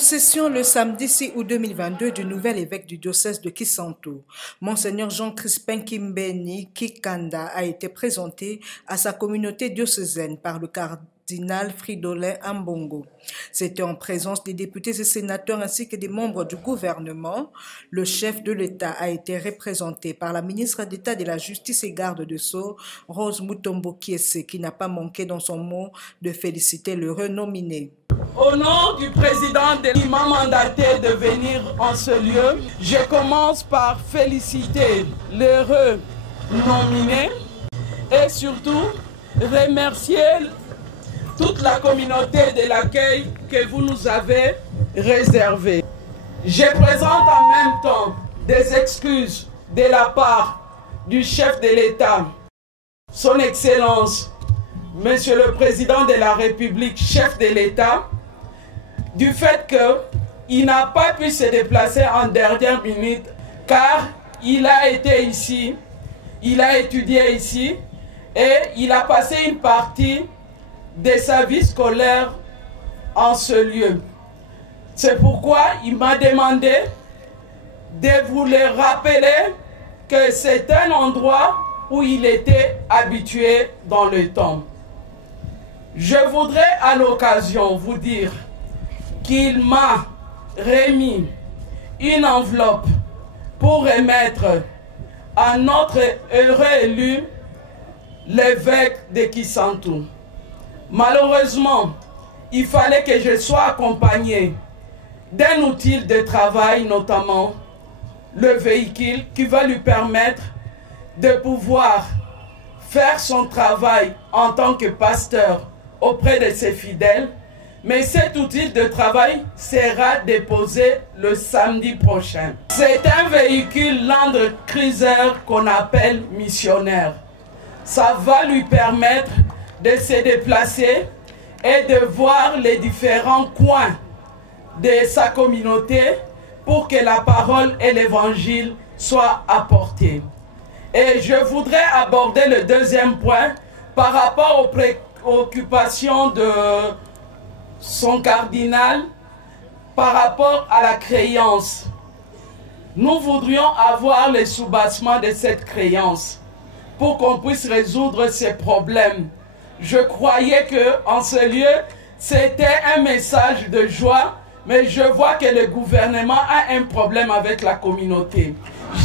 Procession le samedi 6 août 2022 du nouvel évêque du diocèse de Kisantu. Monseigneur Jean-Crispin Kimbeni Kikanda a été présenté à sa communauté diocésaine par le cardinal Fridolin Ambongo. C'était en présence des députés et sénateurs ainsi que des membres du gouvernement. Le chef de l'État a été représenté par la ministre d'État de la Justice et garde de Sceaux, Rose Mutombo Kiese, qui n'a pas manqué dans son mot de féliciter le renominé. Au nom du président qui m'a mandaté de venir en ce lieu, je commence par féliciter l'heureux nominé et surtout remercier toute la communauté de l'accueil que vous nous avez réservé. Je présente en même temps des excuses de la part du chef de l'État, Son Excellence, Monsieur le Président de la République, chef de l'État, du fait qu'il n'a pas pu se déplacer en dernière minute car il a été ici, il a étudié ici et il a passé une partie de sa vie scolaire en ce lieu. C'est pourquoi il m'a demandé de vous le rappeler que c'est un endroit où il était habitué dans le temps. Je voudrais à l'occasion vous dire qu'il m'a remis une enveloppe pour remettre à notre heureux élu, l'évêque de Kisantu. Malheureusement, il fallait que je sois accompagné d'un outil de travail, notamment le véhicule qui va lui permettre de pouvoir faire son travail en tant que pasteur auprès de ses fidèles. Mais cet outil de travail sera déposé le samedi prochain. C'est un véhicule Land Cruiser qu'on appelle missionnaire. Ça va lui permettre de se déplacer et de voir les différents coins de sa communauté pour que la parole et l'évangile soient apportés. Et je voudrais aborder le deuxième point par rapport aux préoccupations de son cardinal par rapport à la créance. Nous voudrions avoir le soubassement de cette créance pour qu'on puisse résoudre ces problèmes. Je croyais qu'en ce lieu, c'était un message de joie, mais je vois que le gouvernement a un problème avec la communauté.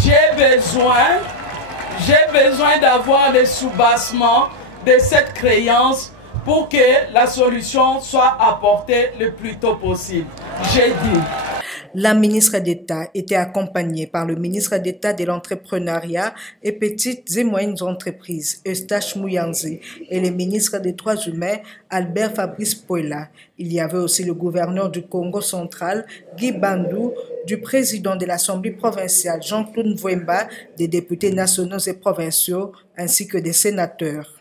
J'ai besoin d'avoir le soubassement de cette créance pour que la solution soit apportée le plus tôt possible. J'ai dit. La ministre d'État était accompagnée par le ministre d'État de l'Entrepreneuriat et Petites et Moyennes Entreprises, Eustache Mouyanzi, et le ministre des Droits Humains, Albert Fabrice Poela. Il y avait aussi le gouverneur du Congo central, Guy Bandou, du président de l'Assemblée provinciale, Jean-Claude Mvouemba, des députés nationaux et provinciaux, ainsi que des sénateurs.